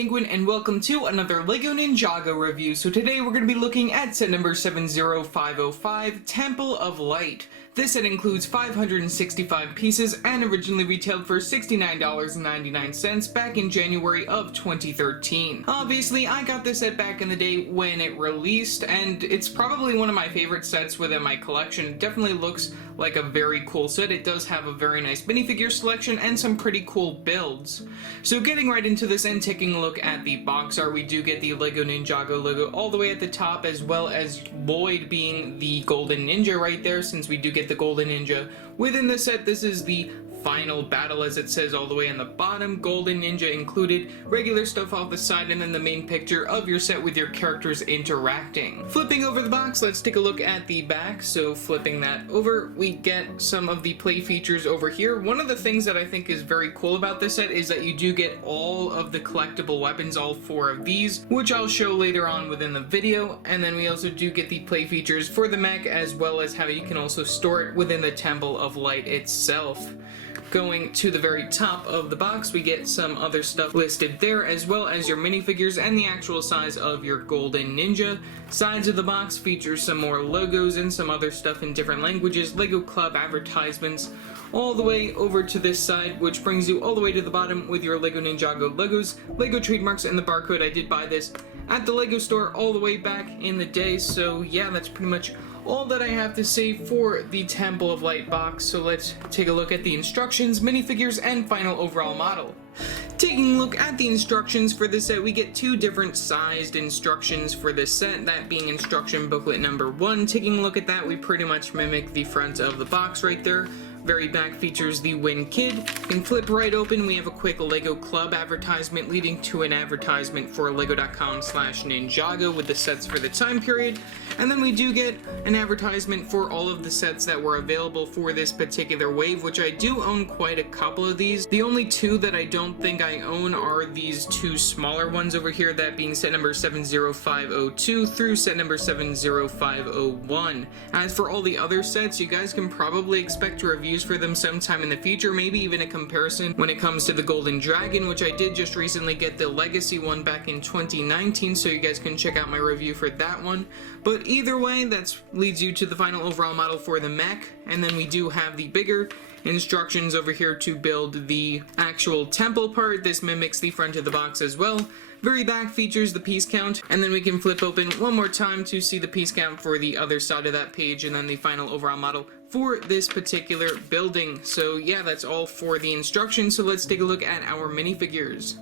Penguin, and welcome to another LEGO Ninjago review. So today we're going to be looking at set number 70505, Temple of Light. This set includes 565 pieces and originally retailed for $69.99 back in January of 2013. Obviously, I got this set back in the day when it released, and it's probably one of my favorite sets within my collection. It definitely looks like a very cool set. It does have a very nice minifigure selection and some pretty cool builds. So getting right into this and taking a look at the box art, we do get the LEGO Ninjago logo all the way at the top, as well as Lloyd being the golden ninja right there, since we do get the golden ninja within the set. This is the final battle, as it says all the way on the bottom. Golden ninja included, regular stuff off the side, and then the main picture of your set with your characters interacting. Flipping over the box, let's take a look at the back. So flipping that over, we get some of the play features over here. One of the things that I think is very cool about this set is that you do get all of the collectible weapons, all 4 of these, which I'll show later on within the video. And then we also do get the play features for the mech, as well as how you can also store it within the Temple of Light itself. Going to the very top of the box, we get some other stuff listed there, as well as your minifigures and the actual size of your golden ninja. Sides of the box features some more logos and some other stuff in different languages, LEGO Club advertisements, all the way over to this side, which brings you all the way to the bottom with your LEGO Ninjago logos, LEGO trademarks, and the barcode. I did buy this at the LEGO store all the way back in the day, so yeah, that's pretty much all that I have to say for the Temple of Light box. So let's take a look at the instructions, minifigures, and final overall model. Taking a look at the instructions for this set, we get 2 different sized instructions for this set, that being instruction booklet number 1. Taking a look at that, we pretty much mimic the front of the box right there. Very back features the Win Kid. You can flip right open, we have a quick LEGO Club advertisement leading to an advertisement for lego.com/Ninjago with the sets for the time period. And then we do get an advertisement for all of the sets that were available for this particular wave, which I do own quite a couple of these. The only 2 that I don't think I own are these 2 smaller ones over here, that being set number 70502 through set number 70501. As for all the other sets, you guys can probably expect reviews for them sometime in the future, maybe even a comparison when it comes to the Golden Dragon, which I did just recently get the Legacy one back in 2019, so you guys can check out my review for that one. But either way, that leads you to the final overall model for the mech, and then we do have the bigger instructions over here to build the actual temple part. This mimics the front of the box as well. Very back features the piece count, and then we can flip open one more time to see the piece count for the other side of that page, and then the final overall model for this particular building. So yeah, that's all for the instructions. So let's take a look at our minifigures.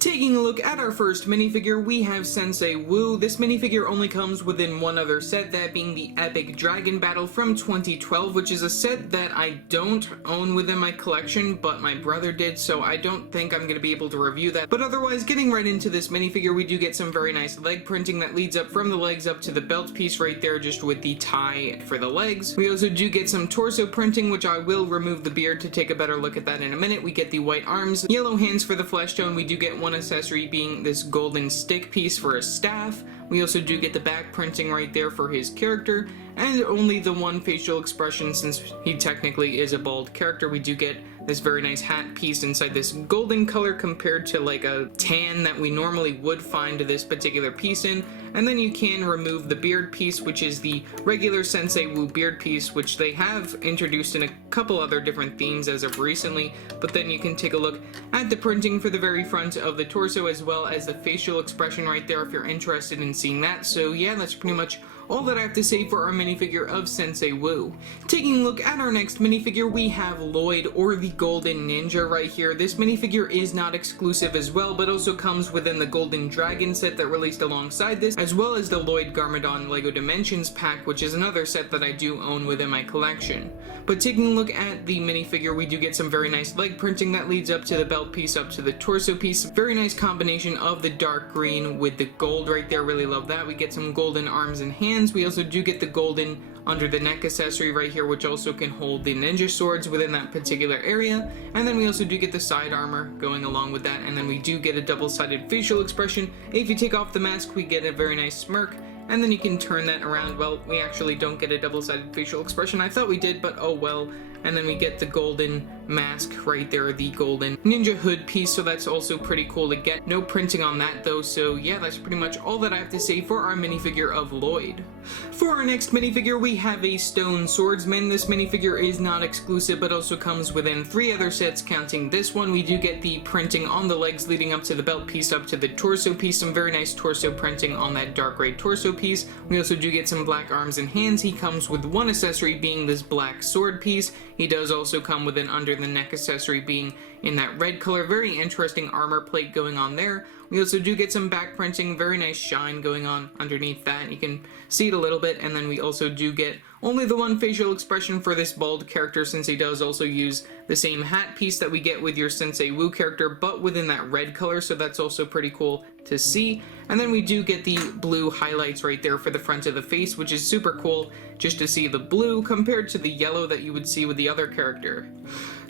Taking a look at our first minifigure, we have Sensei Wu. This minifigure only comes within one other set, that being the Epic Dragon Battle from 2012, which is a set that I don't own within my collection, but my brother did, so I don't think I'm going to be able to review that. But otherwise, getting right into this minifigure, we do get some very nice leg printing that leads up from the legs up to the belt piece right there, just with the tie for the legs. We also do get some torso printing, which I will remove the beard to take a better look at that in a minute. We get the white arms, yellow hands for the flesh tone. We do get one accessory being this golden stick piece for a staff. We also do get the back printing right there for his character, and only the one facial expression since he technically is a bald character. We do get this very nice hat piece inside this golden color compared to like a tan that we normally would find this particular piece in. And then you can remove the beard piece, which is the regular Sensei Wu beard piece, which they have introduced in a couple other different themes as of recently. But then you can take a look at the printing for the very front of the torso, as well as the facial expression right there if you're interested in seeing that. So yeah, that's pretty much all that I have to say for our minifigure of Sensei Wu. Taking a look at our next minifigure, we have Lloyd, or the Golden Ninja right here. This minifigure is not exclusive as well, but also comes within the Golden Dragon set that released alongside this, as well as the Lloyd Garmadon LEGO Dimensions pack, which is another set that I do own within my collection. But taking a look at the minifigure, we do get some very nice leg printing that leads up to the belt piece, up to the torso piece. Very nice combination of the dark green with the gold right there, really love that. We get some golden arms and hands. We also do get the golden under the neck accessory right here, which also can hold the ninja swords within that particular area. And then we also do get the side armor going along with that, and then we do get a double-sided facial expression. If you take off the mask, we get a very nice smirk, and then you can turn that around. Well, we actually don't get a double-sided facial expression. I thought we did, but oh well. and then we get the golden mask right there, the golden ninja hood piece, so that's also pretty cool to get. No printing on that though, so yeah, that's pretty much all that I have to say for our minifigure of Lloyd. For our next minifigure, we have a stone swordsman. This minifigure is not exclusive, but also comes within 3 other sets, counting this one. We do get the printing on the legs leading up to the belt piece, up to the torso piece, some very nice torso printing on that dark gray torso piece. We also do get some black arms and hands. He comes with one accessory being this black sword piece. He does also come with an under the neck accessory being in that red color. Very interesting armor plate going on there. We also do get some back printing, very nice shine going on underneath that. You can see it a little bit, and then we also do get only the one facial expression for this bald character, since he does also use the same hat piece that we get with your Sensei Wu character, but within that red color, so that's also pretty cool to see. And then we do get the blue highlights right there for the front of the face, which is super cool just to see the blue compared to the yellow that you would see with the other character.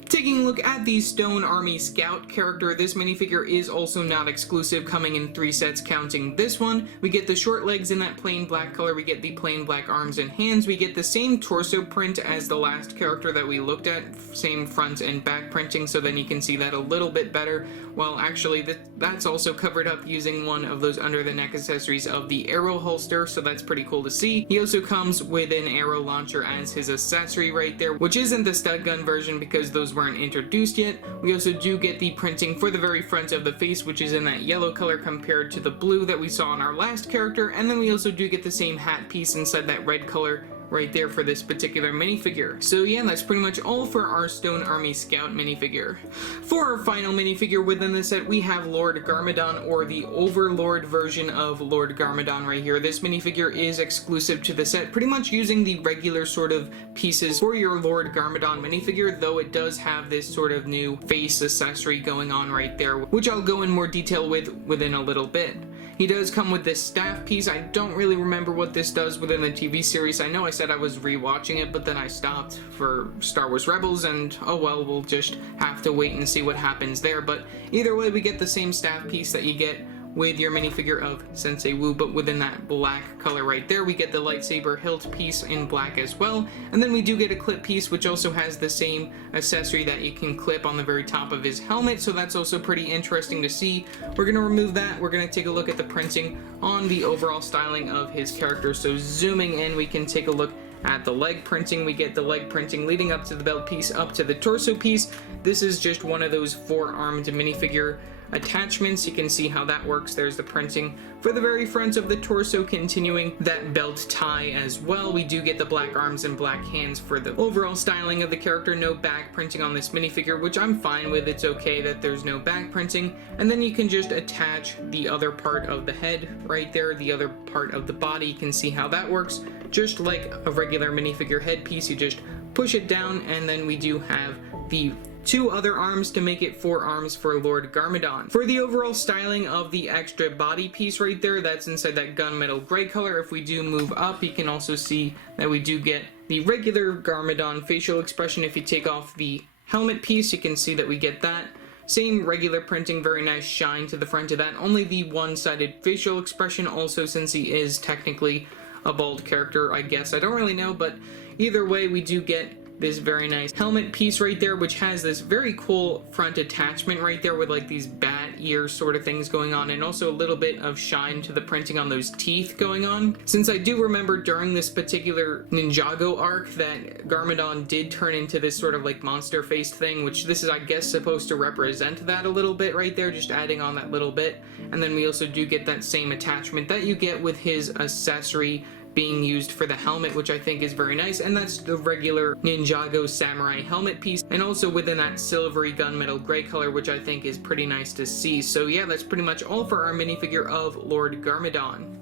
Taking a look at the Stone Army Scout character, this minifigure is also not exclusive, coming in 3 sets, counting this one. We get the short legs in that plain black color, we get the plain black arms and hands, we get the same torso print as the last character that we looked at, same front and back printing, so then you can see that a little bit better. Well, actually, that's also covered up using one of those under the neck accessories of the arrow holster, so that's pretty cool to see. He also comes with an arrow launcher as his accessory right there, which isn't the stud gun version because those weren't introduced yet. We also do get the printing for the very front of the face, which is in that yellow color compared to the blue that we saw on our last character, and then we also do get the same hat piece inside that red color right there for this particular minifigure. So yeah, that's pretty much all for our Stone Army Scout minifigure. For our final minifigure within the set, we have Lord Garmadon, or the Overlord version of Lord Garmadon right here. This minifigure is exclusive to the set, pretty much using the regular sort of pieces for your Lord Garmadon minifigure, though it does have this sort of new face accessory going on right there, which I'll go in more detail with within a little bit. He does come with this staff piece. I don't really remember what this does within the TV series. I know I said I was rewatching it, but then I stopped for Star Wars Rebels, and oh well, we'll just have to wait and see what happens there. But either way, we get the same staff piece that you get with your minifigure of Sensei Wu, but within that black color right there. We get the lightsaber hilt piece in black as well, and then we do get a clip piece which also has the same accessory that you can clip on the very top of his helmet, so that's also pretty interesting to see. We're going to remove that. We're going to take a look at the printing on the overall styling of his character. So zooming in, we can take a look at the leg printing. We get the leg printing leading up to the belt piece, up to the torso piece. This is just one of those 4-armed minifigure attachments. You can see how that works. There's the printing for the very front of the torso, continuing that belt tie as well. We do get the black arms and black hands for the overall styling of the character. No back printing on this minifigure, which I'm fine with. It's okay that there's no back printing. And then you can just attach the other part of the head right there, the other part of the body. You can see how that works. Just like a regular minifigure headpiece, you just push it down, and then we do have the 2 other arms to make it 4 arms for Lord Garmadon. For the overall styling of the extra body piece right there, that's inside that gunmetal gray color. If we do move up, you can also see that we do get the regular Garmadon facial expression. If you take off the helmet piece, you can see that we get that. Same regular printing, very nice shine to the front of that. Only the one-sided facial expression also, since he is technically a bald character, I guess. I don't really know, but either way, we do get this very nice helmet piece right there, which has this very cool front attachment right there with like these bat ear sort of things going on, and also a little bit of shine to the printing on those teeth going on. Since I do remember during this particular Ninjago arc that Garmadon did turn into this sort of like monster faced thing, which this is, I guess, supposed to represent that a little bit right there, just adding on that little bit. And then we also do get that same attachment that you get with his accessory being used for the helmet, which I think is very nice, and that's the regular Ninjago samurai helmet piece, and also within that silvery gunmetal gray color, which I think is pretty nice to see. So yeah, that's pretty much all for our minifigure of Lord Garmadon.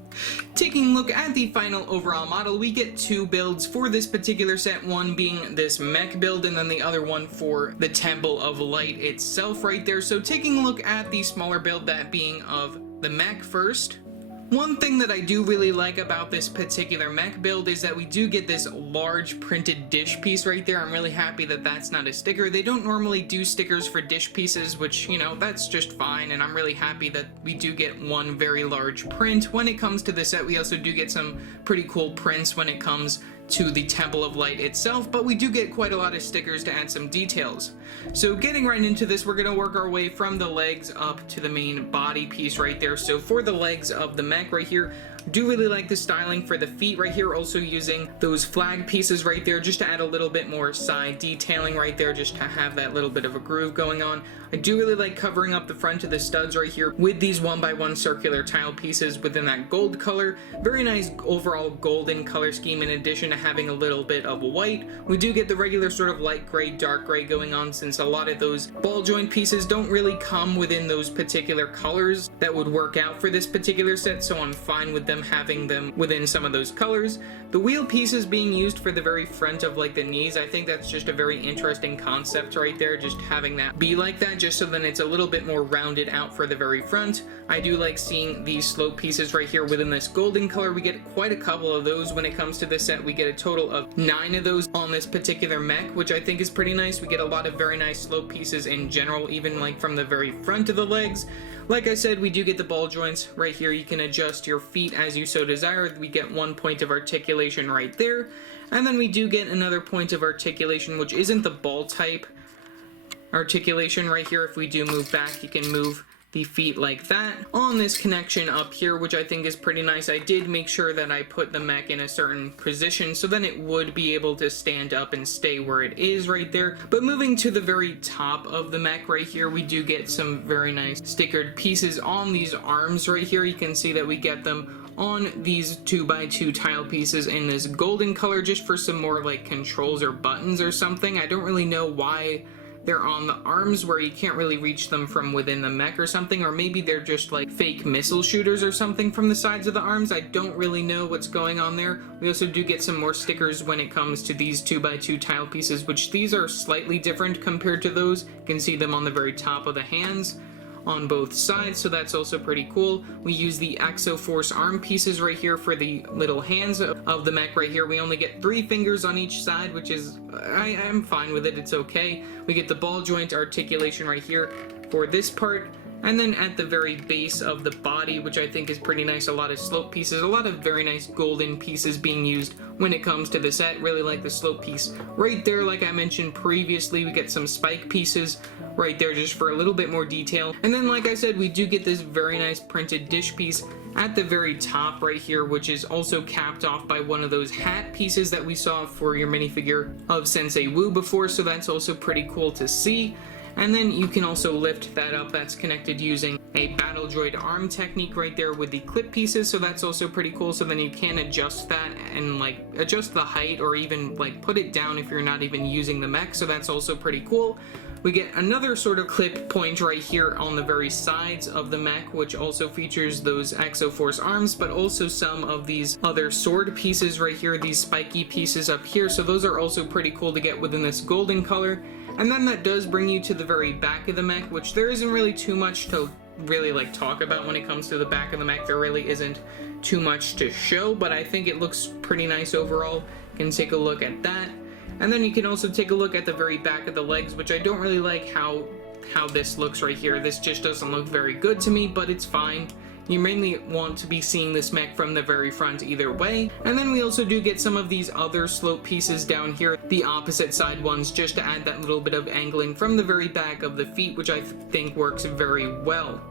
Taking a look at the final overall model, we get 2 builds for this particular set, one being this Mech Build and then the other one for the Temple of Light itself right there. So taking a look at the smaller build, that being of the Mech first. One thing that I do really like about this particular Mech build is that we do get this large printed dish piece right there. I'm really happy that that's not a sticker. They don't normally do stickers for dish pieces, which, you know, that's just fine, and I'm really happy that we do get one very large print. When it comes to the set, we also do get some pretty cool prints when it comes to the Temple of Light itself, but we do get quite a lot of stickers to add some details. So getting right into this, we're going to work our way from the legs up to the main body piece right there. So for the legs of the mech right here, do really like the styling for the feet right here, also using those flag pieces right there just to add a little bit more side detailing right there, just to have that little bit of a groove going on. I do really like covering up the front of the studs right here with these 1x1 circular tile pieces within that gold color. Very nice overall golden color scheme, in addition to having a little bit of white. We do get the regular sort of light gray, dark gray going on, since a lot of those ball joint pieces don't really come within those particular colors that would work out for this particular set, so I'm fine with them having them within some of those colors. The wheel pieces being used for the very front of like the knees, I think that's just a very interesting concept right there, just having that be like that, just so then it's a little bit more rounded out for the very front. I do like seeing these slope pieces right here within this golden color. We get quite a couple of those when it comes to this set. We get a total of 9 of those on this particular mech, which I think is pretty nice. We get a lot of very nice slope pieces in general, even like from the very front of the legs. Like I said, we do get the ball joints right here. You can adjust your feet as you so desire. We get 1 point of articulation right there. And then we do get another point of articulation, which isn't the ball type articulation right here. If we do move back, you can move the feet like that on this connection up here, which I think is pretty nice. I did make sure that I put the mech in a certain position so then it would be able to stand up and stay where it is right there. But moving to the very top of the mech right here, we do get some very nice stickered pieces on these arms right here. You can see that we get them on these 2x2 tile pieces in this golden color, just for some more like controls or buttons or something. I don't really know why they're on the arms where you can't really reach them from within the mech or something, or maybe they're just like fake missile shooters or something from the sides of the arms. I don't really know what's going on there. We also do get some more stickers when it comes to these 2x2 tile pieces, which these are slightly different compared to those. You can see them on the very top of the hands on both sides, so that's also pretty cool. We use the Exoforce arm pieces right here for the little hands of the mech right here. We only get 3 fingers on each side, which is, I'm fine with it, it's okay. We get the ball joint articulation right here for this part. And then at the very base of the body, which I think is pretty nice, a lot of slope pieces, a lot of very nice golden pieces being used when it comes to the set. Really like the slope piece right there. Like I mentioned previously, we get some spike pieces right there just for a little bit more detail. And then like I said, we do get this very nice printed dish piece at the very top right here, which is also capped off by one of those hat pieces that we saw for your minifigure of Sensei Wu before, so that's also pretty cool to see. And then you can also lift that up. That's connected using a battle droid arm technique right there with the clip pieces, so that's also pretty cool. So then you can adjust that and like adjust the height, or even like put it down if you're not even using the mech, so that's also pretty cool. We get another sort of clip point right here on the very sides of the mech, which also features those Exoforce arms, but also some of these other sword pieces right here, these spiky pieces up here. So those are also pretty cool to get within this golden color. And then that does bring you to the very back of the mech, which there isn't really too much to really like talk about when it comes to the back of the mech. There really isn't too much to show, but I think it looks pretty nice overall. You can take a look at that. And then you can also take a look at the very back of the legs, which I don't really like how this looks right here. This just doesn't look very good to me, but it's fine. You mainly want to be seeing this mech from the very front either way. And then we also do get some of these other slope pieces down here, the opposite side ones, just to add that little bit of angling from the very back of the feet, which I think works very well.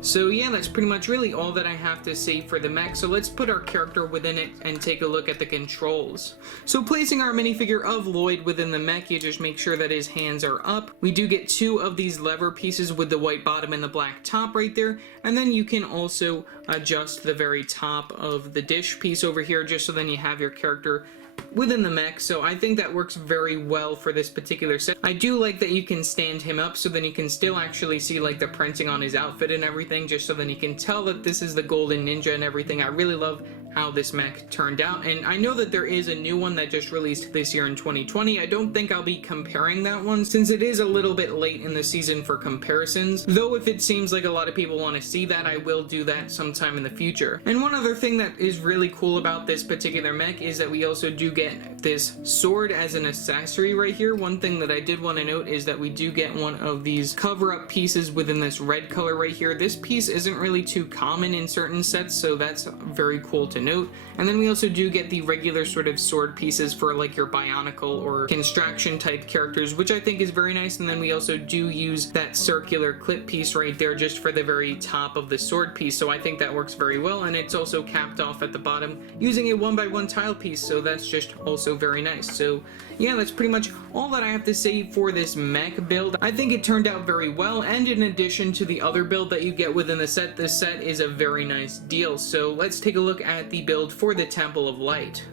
So yeah, that's pretty much really all that I have to say for the mech, so let's put our character within it and take a look at the controls. So placing our minifigure of Lloyd within the mech, you just make sure that his hands are up. We do get 2 of these lever pieces with the white bottom and the black top right there, and then you can also adjust the very top of the dish piece over here, just so then you have your character within the mech. So I think that works very well for this particular set. I do like that you can stand him up, so then you can still actually see like the printing on his outfit and everything, just so then you can tell that this is the golden ninja and everything. I really love how this mech turned out, and I know that there is a new one that just released this year in 2020. I don't think I'll be comparing that one, since it is a little bit late in the season for comparisons, though if it seems like a lot of people want to see that, I will do that sometime in the future. And one other thing that is really cool about this particular mech is that we also do get get this sword as an accessory right here. One thing that I did want to note is that we do get one of these cover-up pieces within this red color right here. This piece isn't really too common in certain sets, so that's very cool to note. And then we also do get the regular sort of sword pieces for like your Bionicle or Construction type characters, which I think is very nice. And then we also do use that circular clip piece right there just for the very top of the sword piece, so I think that works very well. And it's also capped off at the bottom using a 1x1 tile piece, so that's just also very nice. So yeah, that's pretty much all that I have to say for this mech build. I think it turned out very well, and in addition to the other build that you get within the set, this set is a very nice deal. So let's take a look at the build for the Temple of Light.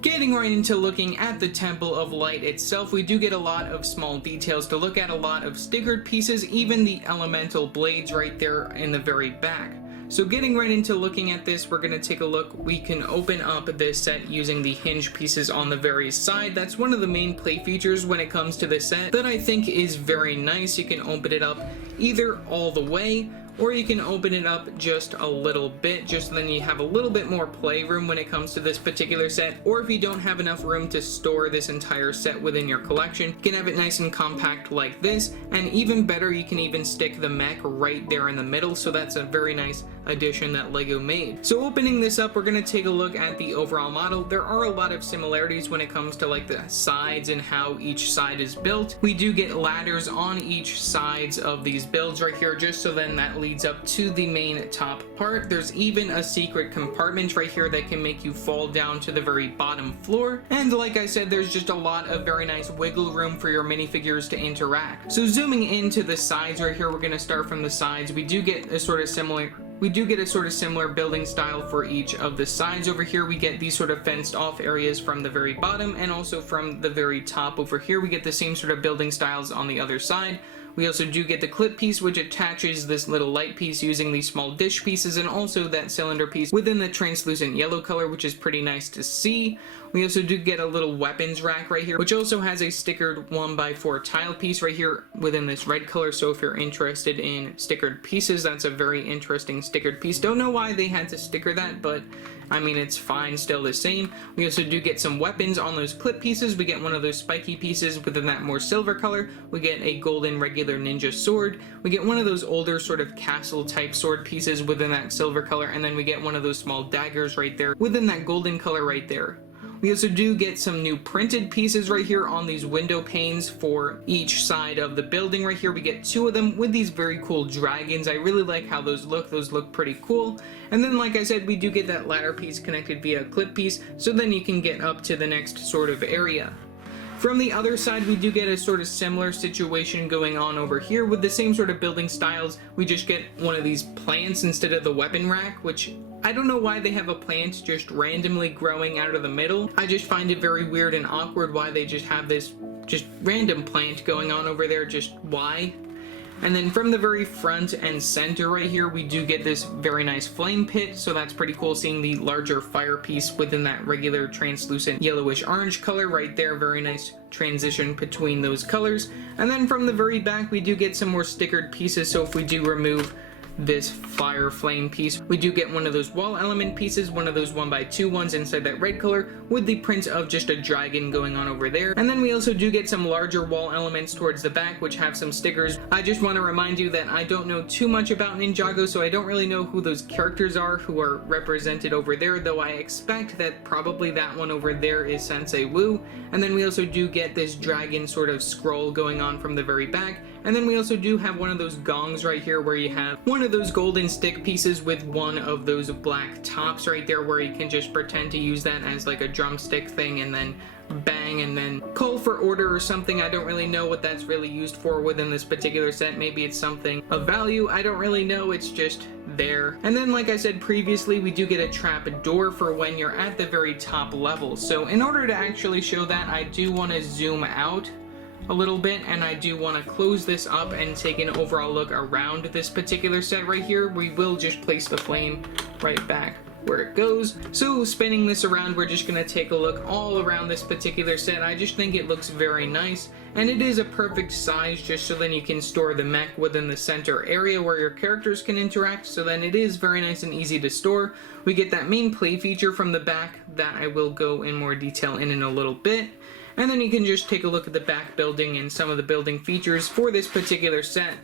Getting right into looking at the Temple of Light itself, we do get a lot of small details to look at, a lot of stickered pieces, even the elemental blades right there in the very back. So getting right into looking at this, we're going to take a look. We can open up this set using the hinge pieces on the very side. That's one of the main play features when it comes to this set that I think is very nice. You can open it up either all the way, or you can open it up just a little bit, just so then you have a little bit more playroom when it comes to this particular set. Or if you don't have enough room to store this entire set within your collection, you can have it nice and compact like this, and even better, you can even stick the mech right there in the middle, so that's a very nice addition that LEGO made. So opening this up, we're going to take a look at the overall model. There are a lot of similarities when it comes to like the sides and how each side is built. We do get ladders on each sides of these builds right here, just so then that leads up to the main top part. There's even a secret compartment right here that can make you fall down to the very bottom floor. And like I said, there's just a lot of very nice wiggle room for your minifigures to interact. So zooming into the sides right here, we're going to start from the sides. We do get a sort of similar building style for each of the sides. Over here we get these sort of fenced off areas from the very bottom, and also from the very top over here we get the same sort of building styles on the other side. We also do get the clip piece, which attaches this little light piece using these small dish pieces, and also that cylinder piece within the translucent yellow color, which is pretty nice to see. We also do get a little weapons rack right here, which also has a stickered 1x4 tile piece right here within this red color. So if you're interested in stickered pieces, that's a very interesting stickered piece. Don't know why they had to sticker that, but I mean, it's fine, still the same. We also do get some weapons on those clip pieces. We get one of those spiky pieces within that more silver color. We get a golden regular ninja sword. We get one of those older sort of castle type sword pieces within that silver color, and then we get one of those small daggers right there within that golden color right there. We also do get some new printed pieces right here on these window panes for each side of the building right here. We get two of them with these very cool dragons. I really like how those look pretty cool. And then like I said, we do get that ladder piece connected via a clip piece, so then you can get up to the next sort of area. From the other side, we do get a sort of similar situation going on over here with the same sort of building styles. We just get one of these plants instead of the weapon rack, which I don't know why they have a plant just randomly growing out of the middle. I just find it very weird and awkward why they just have this just random plant going on over there, just why? And then from the very front and center right here, we do get this very nice flame pit, so that's pretty cool seeing the larger fire piece within that regular translucent yellowish orange color right there. Very nice transition between those colors. And then from the very back, we do get some more stickered pieces, so if we do remove this fire flame piece, we do get one of those wall element pieces, one of those 1x2 ones inside that red color with the print of just a dragon going on over there. And then we also do get some larger wall elements towards the back which have some stickers. I just want to remind you that I don't know too much about Ninjago, so I don't really know who those characters are who are represented over there, though I expect that probably that one over there is Sensei Wu. And then we also do get this dragon sort of scroll going on from the very back. And then we also do have one of those gongs right here where you have one of those golden stick pieces with one of those black tops right there where you can just pretend to use that as like a drumstick thing and then bang and then call for order or something. I don't really know what that's really used for within this particular set. Maybe it's something of value. I don't really know. It's just there. And then like I said previously, we do get a trap door for when you're at the very top level. So in order to actually show that, I do want to zoom out a little bit, and I do want to close this up and take an overall look around this particular set right here. We will just place the flame right back where it goes. So spinning this around, we're just going to take a look all around this particular set. I just think it looks very nice, and it is a perfect size just so then you can store the mech within the center area where your characters can interact, so then it is very nice and easy to store. We get that main play feature from the back that I will go in more detail in a little bit. And then you can just take a look at the back building and some of the building features for this particular set.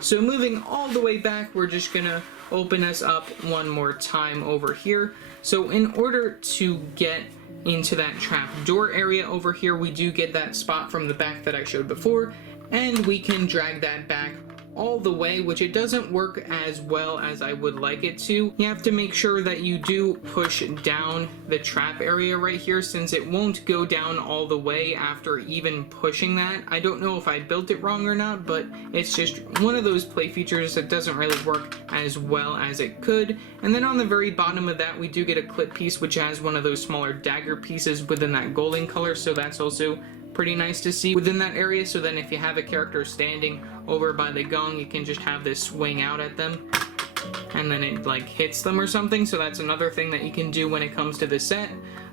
So moving all the way back, we're just gonna open us up one more time over here. So in order to get into that trap door area over here, we do get that spot from the back that I showed before, and we can drag that back all the way, which it doesn't work as well as I would like it to. You have to make sure that you do push down the trap area right here, since it won't go down all the way after even pushing that. I don't know if I built it wrong or not, but it's just one of those play features that doesn't really work as well as it could. And then on the very bottom of that, we do get a clip piece which has one of those smaller dagger pieces within that golden color, so that's also pretty nice to see within that area. So then if you have a character standing over by the gong, you can just have this swing out at them and then it like hits them or something. So that's another thing that you can do when it comes to the set.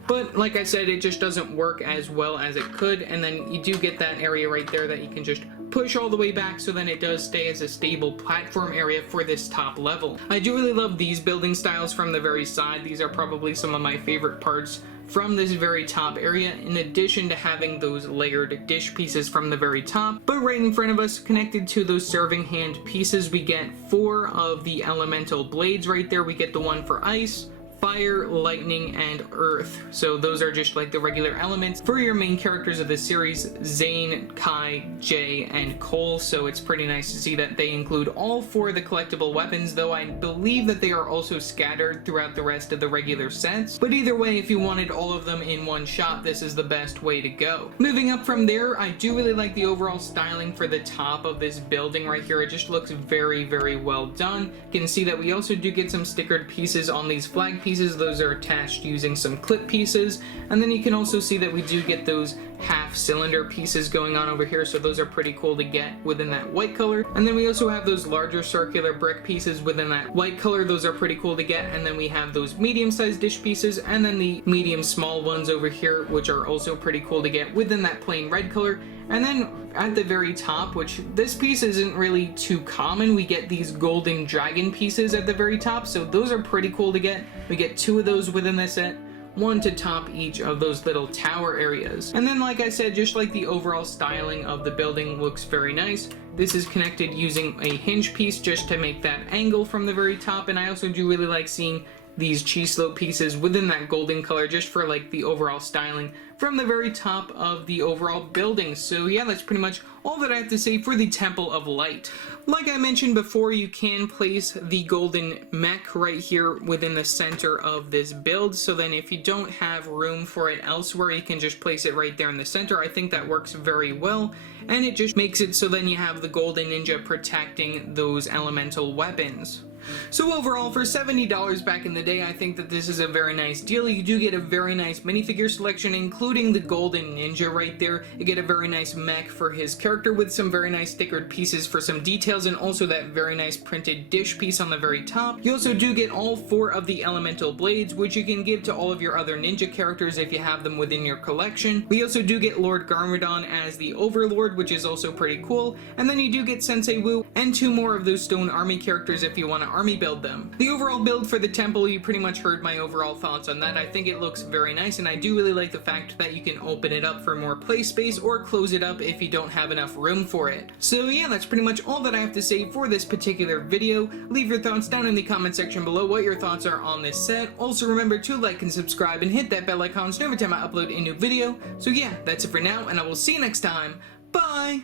But like I said, it just doesn't work as well as it could. And then you do get that area right there that you can just push all the way back, so then it does stay as a stable platform area for this top level. I do really love these building styles from the very side. These are probably some of my favorite parts from this very top area, in addition to having those layered dish pieces from the very top. But right in front of us, connected to those serving hand pieces, we get 4 of the elemental blades right there. We get the one for ice, fire, lightning, and earth. So those are just like the regular elements for your main characters of the series, Zane, Kai, Jay, and Cole. So it's pretty nice to see that they include all 4 of the collectible weapons, though I believe that they are also scattered throughout the rest of the regular sets. But either way, if you wanted all of them in one shot, this is the best way to go. Moving up from there, I do really like the overall styling for the top of this building right here. It just looks very, very well done. You can see that we also do get some stickered pieces on these flag pieces. Those are attached using some clip pieces, and then you can also see that we do get those half cylinder pieces going on over here, so those are pretty cool to get within that white color. And then we also have those larger circular brick pieces within that white color. Those are pretty cool to get. And then we have those medium-sized dish pieces, and then the medium small ones over here, which are also pretty cool to get within that plain red color. And then at the very top, which this piece isn't really too common, we get these golden dragon pieces at the very top, so those are pretty cool to get. We get 2 of those within the set, 1 to top each of those little tower areas. And then like I said, just like the overall styling of the building looks very nice. This is connected using a hinge piece just to make that angle from the very top, and I also do really like seeing these cheese slope pieces within that golden color just for like the overall styling from the very top of the overall building. So yeah, that's pretty much all that I have to say for the Temple of Light. Like I mentioned before, you can place the golden mech right here within the center of this build, so then if you don't have room for it elsewhere, you can just place it right there in the center. I think that works very well, and it just makes it so then you have the golden ninja protecting those elemental weapons. So overall, for $70 back in the day, I think that this is a very nice deal. You do get a very nice minifigure selection, including the golden ninja right there. You get a very nice mech for his character with some very nice stickered pieces for some details, and also that very nice printed dish piece on the very top. You also do get all 4 of the elemental blades, which you can give to all of your other ninja characters if you have them within your collection. We also do get Lord Garmadon as the Overlord, which is also pretty cool. And then you do get Sensei Wu and 2 more of those stone army characters if you want to army build them. The overall build for the temple, you pretty much heard my overall thoughts on that. I think it looks very nice, and I do really like the fact that you can open it up for more play space or close it up if you don't have enough room for it. So yeah, that's pretty much all that I have to say for this particular video. Leave your thoughts down in the comment section below what your thoughts are on this set. Also remember to like and subscribe and hit that bell icon so every time I upload a new video. So yeah, that's it for now, and I will see you next time. Bye!